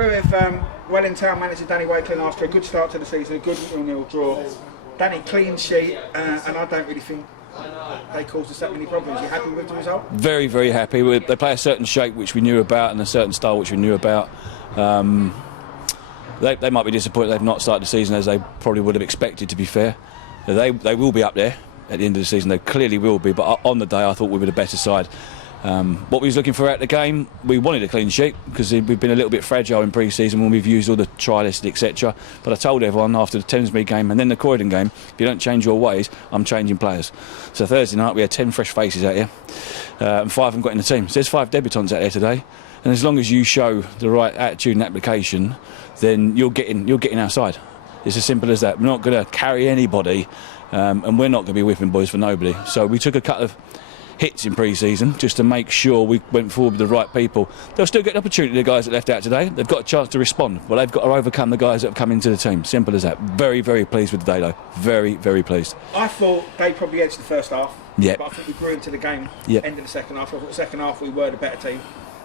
we're with Wellington manager Danny Wakeling after a good start to the season, a good 0-0 draw. Danny, clean sheet, and I don't really think they caused us that many problems. You happy with the result? Very, very happy. They play a certain shape which we knew about and a certain style which we knew about. They might be disappointed they've not started the season as they probably would have expected, to be fair. They will be up there at the end of the season. They clearly will be, but on the day I thought we were the better side. What we was looking for out the game, we wanted a clean sheet because we've been a little bit fragile in pre-season when we've used all the trialists, etc. But I told everyone after the Thamesmead game and then the Croydon game, if you don't change your ways, I'm changing players. So Thursday night we had 10 fresh faces out here, and 5 of them got in the team. So there's 5 debutants out there today, and as long as you show the right attitude and application, then you're getting our side. It's as simple as that. We're not going to carry anybody, and we're not going to be whipping boys for nobody. So we took a couple of hits in pre-season just to make sure we went forward with the right people. They'll still get an opportunity, the guys that left out today. They've got a chance to respond. Well, they've got to overcome the guys that have come into the team. Simple as that. Very, very pleased with the day, though. Very, very pleased. I thought they probably edged the first half, yep. But I think we grew into the game, yep. End of the second half. I thought the second half we were the better team.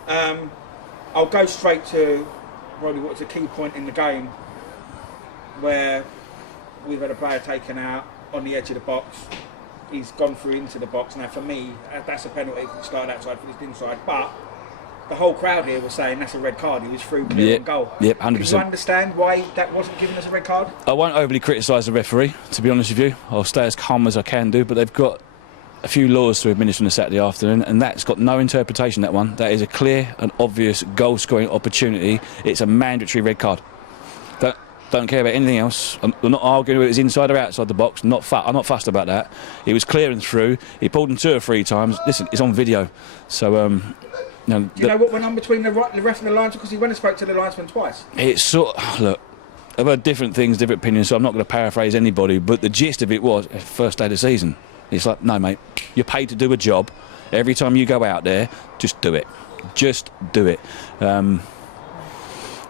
I'll go straight to probably what's a key point in the game where we've had a player taken out on the edge of the box. He's gone through into the box. Now for me, that's a penalty. He started outside, finished inside. But the whole crowd here was saying that's a red card. He was through clear on goal. Yep, 100%. Do you understand why that wasn't giving us a red card? I won't overly criticise the referee, to be honest with you. I'll stay as calm as I can do, but they've got a few laws to administer on a Saturday afternoon, and that's got no interpretation, that one. That is a clear and obvious goal-scoring opportunity. It's a mandatory red card. Don't care about anything else. I'm not arguing whether it's inside or outside the box. I'm not fussed about that. He was clearing through. He pulled him 2 or 3 times. Listen, it's on video. So, do you know what went on between the ref and the linesman? Because he went and spoke to the linesman twice. It's sort of, look, I've heard different things, different opinions, so I'm not going to paraphrase anybody, but the gist of it was, first day of the season, it's like, no, mate, you're paid to do a job. Every time you go out there, just do it. Just do it. Don't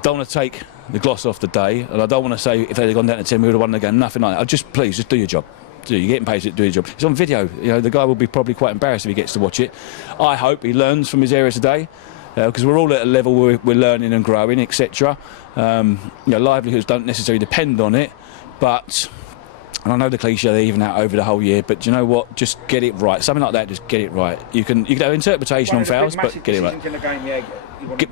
want to take the gloss off the day, and I don't want to say if they'd gone down to 10 we would have won the game, nothing like that. Please do your job. You're getting paid to do your job. It's on video. You know, the guy will be probably quite embarrassed if he gets to watch it. I hope he learns from his error today, because we're all at a level where we're learning and growing, etc. Livelihoods don't necessarily depend on it, but, and I know the cliche they even out over the whole year, but do you know what? Just get it right. Something like that, just get it right. You can have interpretation on fouls, but get it right. In the game, yeah.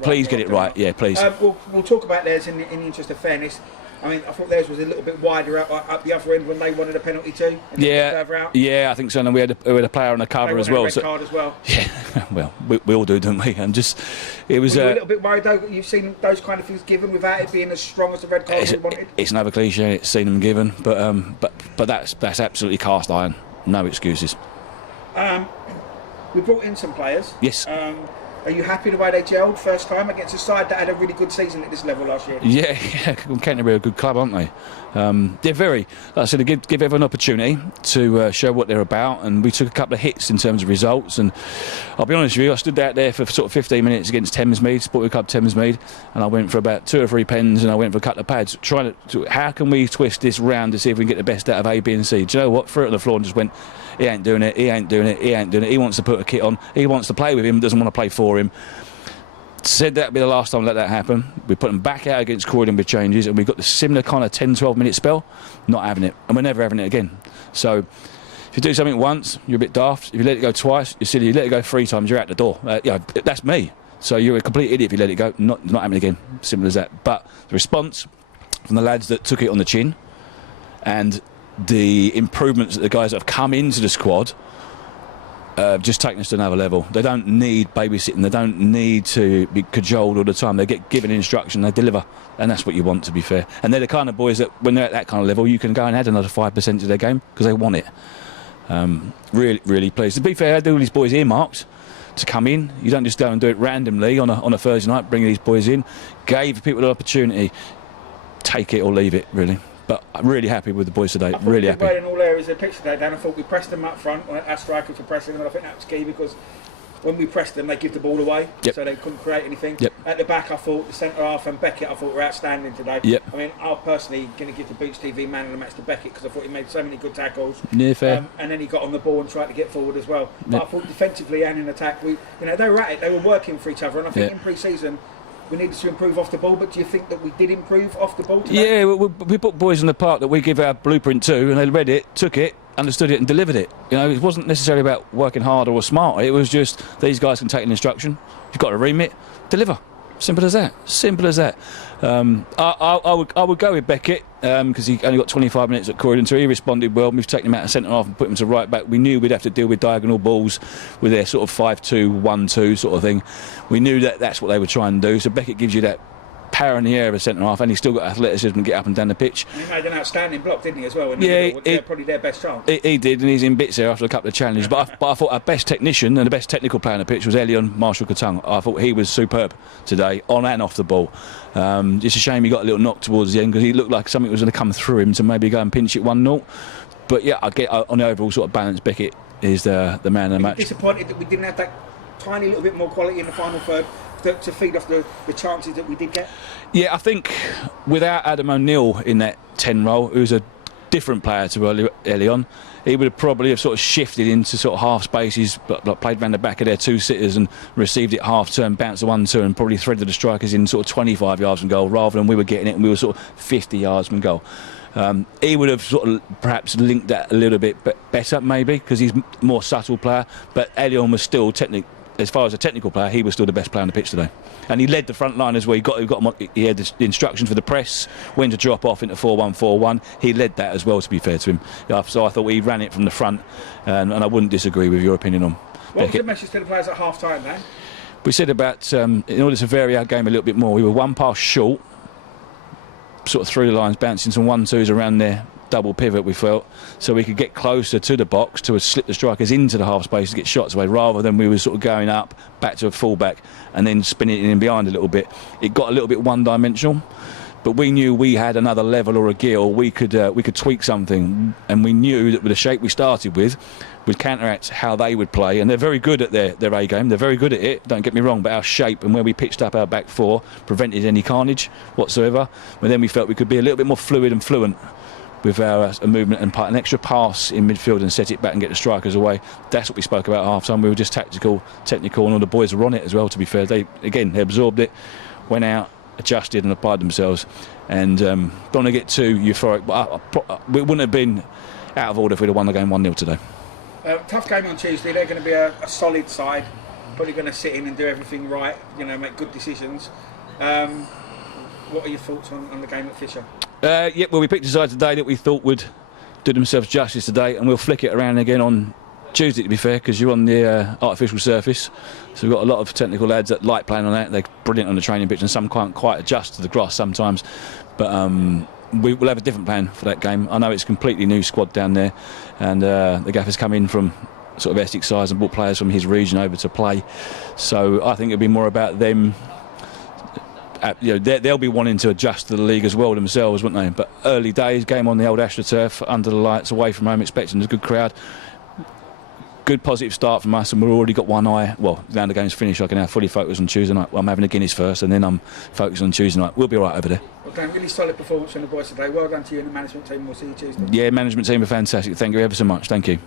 Please get it right, yeah, please. We'll talk about theirs in the interest of fairness. I mean, I thought theirs was a little bit wider up the other end when they wanted a penalty too. Yeah, I think so. And we had a player on the cover as well. Red card as well. Yeah, well, we all do, don't we? And just, it was. Were you a little bit worried though? You've seen those kind of things given without it being as strong as the red card we wanted. It's another cliche. It's seen them given, but that's absolutely cast iron. No excuses. We brought in some players. Yes. Are you happy the way they gelled first time against a side that had a really good season at this level last year? Yeah. Canterbury are a good club, aren't they? They're very, like I said, give everyone an opportunity to show what they're about, and we took a couple of hits in terms of results, and I'll be honest with you, I stood out there for sort of 15 minutes against Thamesmead, Sporting Club Thamesmead, and I went for about 2 or 3 pens and I went for a couple of pads, trying to how can we twist this round to see if we can get the best out of A, B and C. Do you know what? Threw it on the floor and just went, he ain't doing it, he ain't doing it, he ain't doing it. He wants to put a kit on, he wants to play with him, doesn't want to play for him. Said that would be the last time we let that happen. We put them back out against Croydon with changes, and we got the similar kind of 10-12 minute spell, not having it, and we're never having it again. So if you do something once, you're a bit daft. If you let it go twice, you're silly. You let it go 3 times, you're out the door. That's me. So you're a complete idiot if you let it go. Not having it again. Simple as that. But the response from the lads that took it on the chin, and the improvements that the guys that have come into the squad just taking us to another level. They don't need babysitting. They don't need to be cajoled all the time. They get given instruction, they deliver, and that's what you want, to be fair. And they're the kind of boys that, when they're at that kind of level, you can go and add another 5% to their game because they want it. Really, really pleased. To be fair, I had all these boys earmarked to come in. You don't just go and do it randomly on a Thursday night, bringing these boys in. Gave people an opportunity. Take it or leave it, really. But I'm really happy with the boys today. Really happy. In all areas of the pitch today, Dan, I thought we pressed them up front. Our strikers were pressing them, and I think that was key because when we pressed them, they give the ball away, so they couldn't create anything. At the back, I thought the centre half and Beckett, I thought were outstanding today. I mean, I'm personally going to give the Boots TV man of the match to Beckett because I thought he made so many good tackles. Yeah, fair. And then he got on the ball and tried to get forward as well. But I thought defensively and in attack, they were at it. They were working for each other, and I think in pre-season we needed to improve off the ball, but do you think that we did improve off the ball today? Yeah, we put boys in the park that we give our blueprint to, and they read it, took it, understood it and delivered it. You know, it wasn't necessarily about working harder or smarter. It was just these guys can take an instruction. You've got a remit, deliver. Simple as that. Simple as that. I would go with Beckett because he only got 25 minutes at Croydon, so he responded well. We've taken him out of centre half and put him to right back. We knew we'd have to deal with diagonal balls with their sort of 5-2, 1-2 sort of thing. We knew that that's what they were trying to do. So Beckett gives you that power in the air of a centre half, and he's still got athleticism to get up and down the pitch. He made an outstanding block, didn't he, as well? In the middle, probably their best chance. He did, and he's in bits there after a couple of challenges. But I thought our best technician and the best technical player on the pitch was Elion Marshall-Katung. I thought he was superb today, on and off the ball. It's a shame he got a little knock towards the end because he looked like something was going to come through him to maybe go and pinch it 1-0. But yeah, I get on the overall sort of balance. Beckett is the man of the match. Disappointed that we didn't have that tiny little bit more quality in the final third to feed off the chances that we did get. Yeah, I think without Adam O'Neill in that 10 role, who's a different player to Elion, he would have probably have sort of shifted into sort of half spaces, but played round the back of their two sitters and received it half turn, bounced to 1-2 and probably threaded the strikers in sort of 25 yards from goal rather than we were getting it and we were sort of 50 yards from goal. He would have sort of perhaps linked that a little bit better maybe because he's a more subtle player, but Elion was still as far as a technical player, he was still the best player on the pitch today. And he led the front line as well. He had the instructions for the press, when to drop off into 4-1-4-1. He led that as well, to be fair to him. So I thought he ran it from the front, and I wouldn't disagree with your opinion on What Beckett. was the message to the players at half-time, then? We said about, in order to vary our game a little bit more, we were one pass short, sort of through the lines, bouncing some 1-2s around there. Double pivot, we felt, so we could get closer to the box to slip the strikers into the half space to get shots away rather than we were sort of going up back to a fullback and then spinning it in behind a little bit. It got a little bit one-dimensional, but we knew we had another level or a gear, or we could tweak something, and we knew that with the shape we started with would counteract how they would play, and they're very good at their A game. They're very good at it, don't get me wrong, but our shape and where we pitched up our back four prevented any carnage whatsoever. But then we felt we could be a little bit more fluid and fluent with our movement and an extra pass in midfield and set it back and get the strikers away. That's what we spoke about at half-time. We were just tactical, technical, and all the boys were on it as well, to be fair. They absorbed it, went out, adjusted and applied themselves. And don't want to get too euphoric, but we wouldn't have been out of order if we'd have won the game 1-0 today. Tough game on Tuesday. They're going to be a solid side, probably going to sit in and do everything right, make good decisions. What are your thoughts on the game at Fisher? We picked a side today that we thought would do themselves justice today, and we'll flick it around again on Tuesday, to be fair, because you're on the artificial surface. So we've got a lot of technical lads that like playing on that. They're brilliant on the training pitch, and some can't quite adjust to the grass sometimes. But we will have a different plan for that game. I know it's a completely new squad down there, and the gaffer's come in from sort of Essex size and brought players from his region over to play. So I think it'll be more about them. They'll be wanting to adjust to the league as well themselves, won't they? But early days, game on the old AstroTurf, under the lights, away from home, expecting a good crowd. Good positive start from us, and we've already got one eye. Well, now the game's finished, I can now fully focus on Tuesday night. Well, I'm having a Guinness first, and then I'm focused on Tuesday night. We'll be all right over there. Well, Dan, really solid performance from the boys today. Well done to you and the management team. We'll see you Tuesday. Yeah, management team are fantastic. Thank you ever so much. Thank you.